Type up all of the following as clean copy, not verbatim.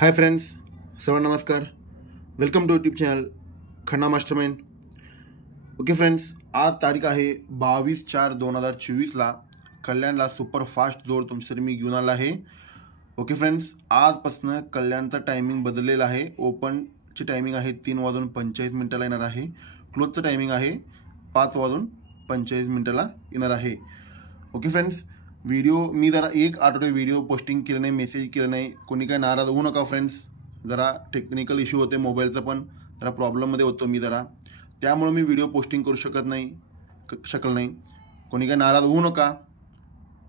हाय friends, सर्वांना नमस्कार. Welcome to YouTube channel Khanna mastermind. Okay friends, आज तारीख आहे 22/4/2024ला कल्याणला सुपरफास्ट जोड तुमच्यासाठी मी घेऊन आला आहे. ओके फ्रेंड्स, आजपासून कल्याणचा टायमिंग बदललेला आहे. ओपनची टायमिंग आहे 3:45 येणार आहे. क्लोजचं टायमिंग आहे 5:45 येणार आहे. ओके फ्रेंड्स, व्हिडिओ मी जरा एक आठवडे व्हिडिओ पोस्टिंग केलं नाही, मेसेज केलं नाही. कोणी काय नाराज होऊ नका फ्रेंड्स. जरा टेक्निकल इश्यू होते, मोबाईलचा पण जरा प्रॉब्लेममध्ये होतो मी जरा, त्यामुळे मी व्हिडिओ पोस्टिंग करू शकत नाही. कोणी काय नाराज होऊ नका.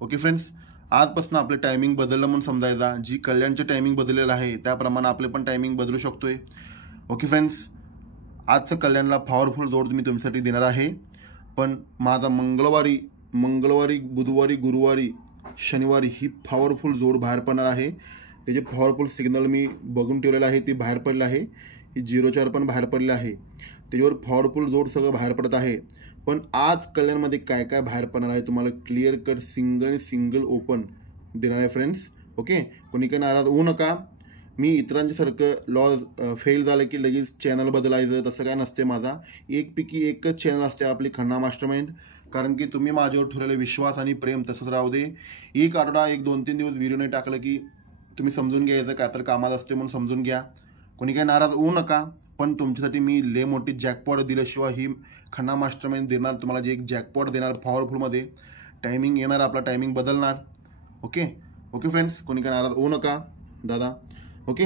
ओके फ्रेंड्स, आजपासून आपले टायमिंग बदललं म्हणून समजायचा. जी कल्याणचे टायमिंग बदललेलं आहे त्याप्रमाणे आपले पण टायमिंग बदलू शकतोय. ओके फ्रेंड्स, आजचं कल्याणला पॉवरफुल जोड मी तुमच्यासाठी देणार आहे. पण माझा मंगळवारी, बुधवारी, गुरुवारी, शनिवारी ही पॉवरफुल जोड बाहेर पडणार आहे. त्याचे पॉवरफुल सिग्नल मी बघून ठेवलेलं आहे, ती बाहेर पडलं आहे. ही 04 पण बाहेर पडले आहे. त्याच्यावर पॉवरफुल जोड सगळं बाहेर पडत आहे. पण आज कल्याणमध्ये काय काय बाहेर पडणार आहे तुम्हाला क्लिअर कट सिंगल ओपन देणार आहे फ्रेंड्स. ओके, कोणी काही नाराज होऊ नका. मी इतरांच्यासारखं लॉ फेल झालं की लगेच चॅनल बदलायचं तसं काय नसते. माझा एकपैकी एकच चॅनल असते आपली खन्ना मास्टरमाइंड. कारण की तुम्ही माझ्यावर ठेवलेले विश्वास आणि प्रेम तसंच राहू दे. एक आठवडा, 1-2-3 दिवस व्हिडिओ नाही टाकलं की तुम्ही समजून घ्यायचं काय तर कामात असते म्हणून समजून घ्या. कोणी काही नाराज होऊ नका. पण तुमच्यासाठी मी लय मोठी जॅकपॉट दिल्याशिवाय ही खन्ना मास्टरमाइंड देणार तुम्हाला. जे एक जॅकपॉट देणार पॉवरफुलमध्ये टायमिंग येणार, आपला टायमिंग बदलणार. ओके फ्रेंड्स, कोणी काही नाराज होऊ नका दादा. ओके,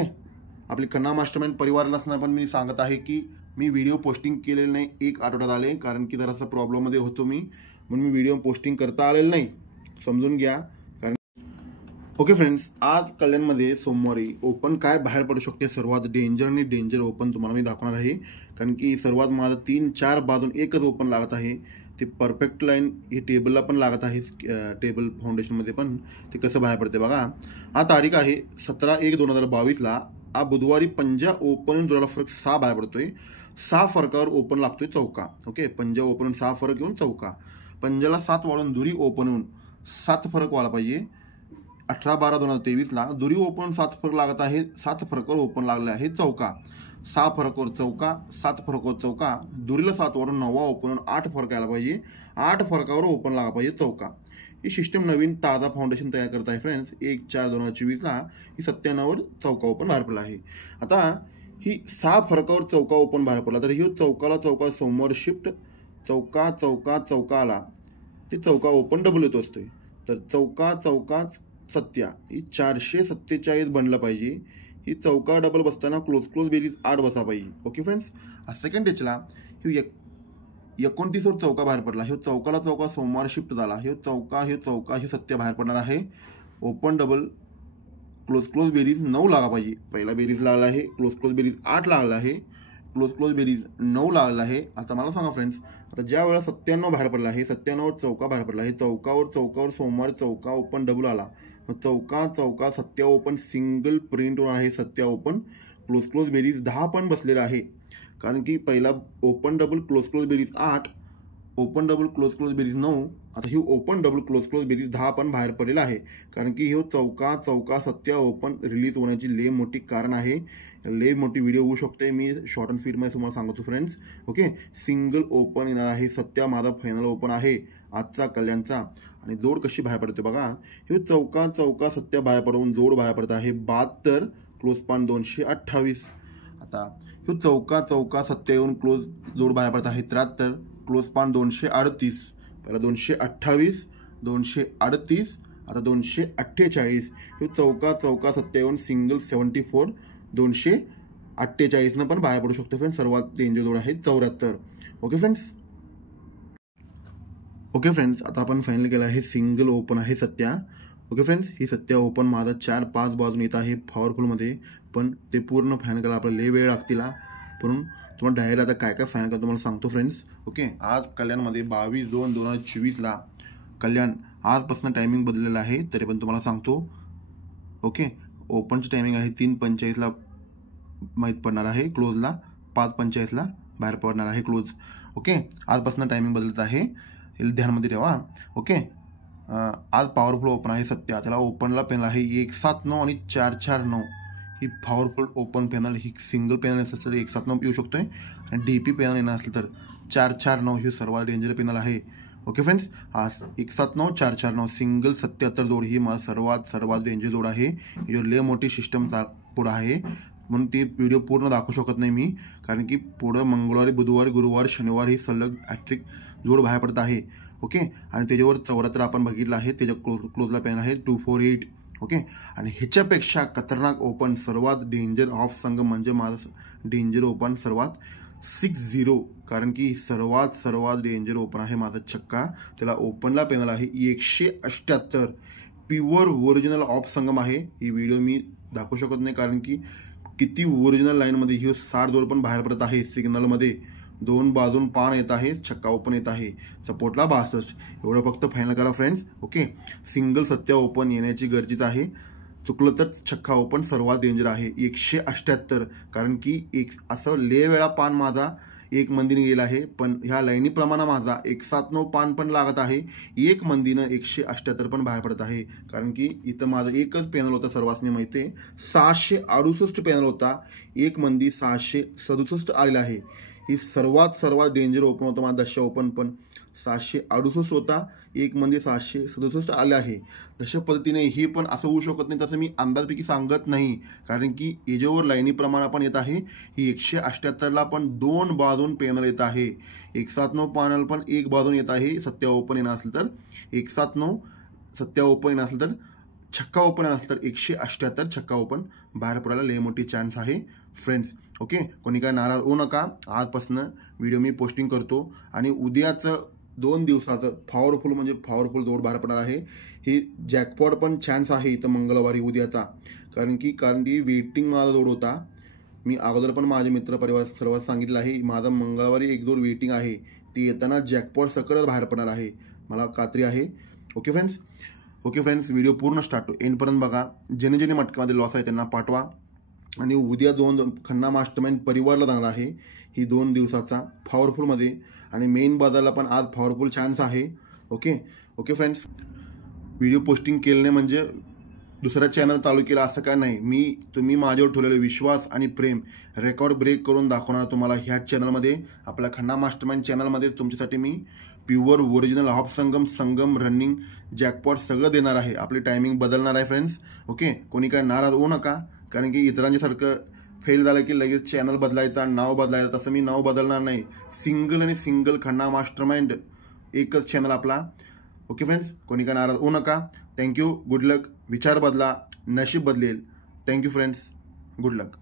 आपली खन्ना मास्टरमाइंड परिवाराला असणार. पण मी सांगत आहे की मी व्हिडिओ पोस्टिंग केलेलं नाही, एक आठवड्यात आले. कारण की जरासा प्रॉब्लेममध्ये होतो मी, म्हणून मी व्हिडिओ पोस्टिंग करता आलेलं नाही, समजून घ्या. कारण ओके फ्रेंड्स, आज कल्याणमध्ये सोमवारी ओपन काय बाहेर पडू शकते सर्वात डेंजर ओपन तुम्हाला मी दाखवणार आहे. कारण की सर्वात माझं 3-4 बाजून एकच ओपन लागत आहे. ते परफेक्ट लाईन हे टेबलला पण लागत आहे, टेबल फाउंडेशनमध्ये पण ते कसं बाहेर पडते बघा. हा तारीख आहे 17/1/2022ला. हा बुधवारी पंजा ओपन जोडाला फरक 6 बाहेर पडतोय. 6 फरकावर ओपन लागतोय चौका. ओके, पंजा ओपन 6 फरक येऊन चौका. पंजाला 7 वाढून दुरी ओपन येऊन 7 फरक व्हायला पाहिजे. 18/12/2023ला दुरी ओपन 7 फरक लागत आहे. 7 फरकावर ओपन लागले आहे चौका. 6 फरकावर चौका, 7 फरकावर चौका, दुरीला 7 वाढून 9 ओपन 8 फरक यायला पाहिजे. 8 फरकावर ओपन लागला पाहिजे चौका. ही सिस्टम नवीन ताजा फाउंडेशन तयार करत आहे फ्रेंड्स. 1/4/2024ला ही 97वर चौका ओपन बाहेर पडला आहे. आता ही 6 फरकावर चौका ओपन बाहेर पडला तर ही चौका सोमवार शिफ्ट चौका आला ते चौका ओपन डबल येतो असतोय. तर चौका सत्या ही 447 बनलं पाहिजे. ही चौका डबल बसताना क्लोज बेरीज 8 बसा पाहिजे. ओके फ्रेंड्स, सेकंड टेचला ही 29वर चौका बाहेर पडला. हे चौका सोमवार शिफ्ट झाला. हे चौका सत्य बाहेर पडणार आहे. ओपन डबल क्लोज बेरीज 9 लागा पाहिजे. पहिला बेरीज लागला आहे, क्लोज बेरीज 8 लागला आहे, क्लोज बेरीज 9 लागला आहे. आता मला सांगा फ्रेंड्स, आता ज्या वेळेला 97 बाहेर पडला आहे, 97वर चौका बाहेर पडला आहे. चौकावर सोमवार चौका ओपन डबल आला. मग चौका सत्य ओपन सिंगल प्रिंट होणार आहे. सत्य ओपन क्लोज बेरीज 10 पण बसलेला आहे. कारण की पहिला ओपन डबल क्लोज बेरीज 8, ओपन डबल क्लोज बेरीज 9. आता ही ओपन डबल क्लोज बेरीज 10 पण बाहेर पडलेला आहे. कारण की हे चौका सत्य ओपन रिलीज होण्याची लय मोठी कारण आहे. लय मोठी व्हिडिओ होऊ शकते. मी शॉर्ट अँड स्पीडमध्ये तुम्हाला सांगतो फ्रेंड्स. ओके, सिंगल ओपन येणार आहे. सत्या माझा फायनल ओपन आहे आजचा कल्याणचा. आणि जोड कशी बाहेर पडते बघा. हे चौका सत्य बाहेर पडवून जोड बाहेर पडत आहे 72, क्लोज पान 228. आता हे चौका सत्य येऊन क्लोज जोड बाहेर पडत आहे 73, क्लोज पान 238. पहिला 228, 238, आता 248. हे चौका सत्य येऊन सिंगल 74, 248 पण बाहेर पडू शकतो फ्रेंड्स. सर्वात डेंजर जोड आहे 74. ओके फ्रेंड्स, आता आपण फायनल केलं आहे सिंगल ओपन आहे सत्या. ओके फ्रेंड्स, ही सत्या ओपन माझा 4-5 बाजून येत आहे पॉवरफुलमध्ये. पण ते पूर्ण फायनल करायला आपल्याला लय वेळ लागतील. म्हणून तुम्हाला डायरेक्ट आता काय फायनल करतो तुम्हाला सांगतो फ्रेंड्स. ओके, आज कल्याणमध्ये 22/2/2024ला कल्याण आजपासून टायमिंग बदललेला आहे. तरी पण तुम्हाला सांगतो. ओके, ओपनची टायमिंग आहे 3:45ला माहीत पडणार आहे. क्लोजला 5:45ला बाहेर पडणार आहे क्लोज. ओके, आजपासून टायमिंग बदलत आहे, ध्यानमध्ये ठेवा. ओके, आज पॉवरफुल ओपन आहे सत्या. त्याला ओपनला पेन आहे 179 आणि 449. ही पॉवरफुल ओपन पॅनल, ही सिंगल पॅनल असेल तर 179 येऊ शकतोय आणि DP पॅनल येणार असेल तर 449 ही सर्वात डेंजर पॅनल आहे. ओके फ्रेंड्स, हा 179 449 सिंगल 77 जोड ही मला सर्वात डेंजर जोड आहे. ही जो लय मोठी सिस्टम पुढं आहे म्हणून ती व्हिडिओ पूर्ण दाखवू शकत नाही मी, कारण की पुढं मंगळवारी बुधवारी गुरुवार शनिवार ही सलग हॅट्रिक जोड बाहेर पडत आहे. ओके, आणि त्याच्यावर 74 आपण बघितलं आहे, त्याच्या क्लोजला पॅन आहे 248. ओके, आणि ह्याच्यापेक्षा खतरनाक ओपन सर्वात डेंजर ऑफ संगम म्हणजे माझं डेंजर ओपन सर्वात 60, कारण की सर्वात डेंजर ओपन आहे माझा छक्का. त्याला ओपनला पॅनल आहे 178 प्युअर ओरिजिनल ऑफ संगम आहे. ही व्हिडिओ मी दाखवू शकत नाही कारण की किती ओरिजिनल लाईनमध्ये ही 60 जोड पण बाहेर पडत आहे. सिग्नलमध्ये 2 बाजून पान येत आहे, छक्का ओपन येत आहे, सपोर्टला 62. एवढं फक्त फायनल करा friends. Okay, single Satya open येण्याची गरजेचं आहे. चुकलं तर छक्का ओपन सर्वात डेंजर आहे 178, कारण की एक असं लय वेळा पान माझा एक मंदीने गेला आहे, पण ह्या लाईनीप्रमाणे माझा 179 पान पण लागत आहे. एक मंदीनं 178 पण बाहेर पडत आहे, कारण की इथं माझं एकच पॅनल होता. सर्वांनी माहिती आहे 668 पॅनल होता, एक मंदी 667 आलेला आहे. ही सर्वात डेंजर ओपन होतं माझा. 10 ओपन पण 768 होता, एक म्हणजे 767 आले आहे. तशा पद्धतीने ही पण असं होऊ शकत नाही, तसं मी अंदाजपैकी सांगत नाही, कारण की याच्यावर लाईनीप्रमाणे पण येत आहे. ही 178ला पण 2 बाजून पॅनल येत आहे. 179 पॅनल पण एक बाजून येत आहे. सत्या ओपन येणार असेल तर 179 सत्या ओपन येणार असेल तर छक्का ओपन येणार असेल तर 178 छक्का ओपन बाहेर पडायला लय मोठी चान्स आहे फ्रेंड्स. ओके, कोणी काय नाराज होऊ नका. आजपासून व्हिडिओ मी पोस्टिंग करतो आणि उद्याचं 2 दिवसाचं पॉवरफुल जोड बाहेर पडणार आहे. ही जॅकपॉट पण चान्स आहे इथं मंगळवारी उद्याचा, कारण की वेटिंग माझा जोड होता. मी अगोदर पण माझे मित्र परिवार सर्वात सांगितलं आहे, माझा मंगळवारी एक जोड वेटिंग आहे, ती येताना जॅकपॉट सकट बाहेर पडणार आहे, मला खात्री आहे. ओके फ्रेंड्स, व्हिडिओ पूर्ण स्टार्ट टू एंडपर्यंत बघा. ज्याने मटक्यामध्ये लॉस आहे त्यांना पाठवा. आणि उद्या 2 खन्ना मास्टरमाइंड परिवारला जाणार आहे ही 2 दिवसाचा पॉवरफुलमध्ये, आणि मेन बाजारला पण आज पॉवरफुल चान्स आहे. ओके फ्रेंड्स, व्हिडिओ पोस्टिंग केल्याने म्हणजे दुसरा चॅनल चालू केला असं काय नाही. तुम्ही माझ्यावर ठेवलेले विश्वास आणि प्रेम रेकॉर्ड ब्रेक करून दाखवणार तुम्हाला ह्याच चॅनलमध्ये, आपल्या खन्ना मास्टरमाइंड चॅनलमध्ये तुमच्यासाठी मी pure original of Sangam running jackpot सगळं देणार आहे. आपली टायमिंग बदलणार आहे फ्रेंड्स. ओके, कोणी काय नाराज होऊ नका, कारण की इतरांच्यासारखं फेल झालं की लगेच चॅनल बदलायचा, नाव बदलायचं, तसं मी नाव बदलणार नाही. सिंगल खन्ना मास्टरमाइंड एकच चॅनल आपला. ओके फ्रेंड्स, कोणी काय नाराज होऊ नका. थँक्यू, गुड लक. विचार बदला, नशीब बदलेल. थँक्यू फ्रेंड्स, गुड लक.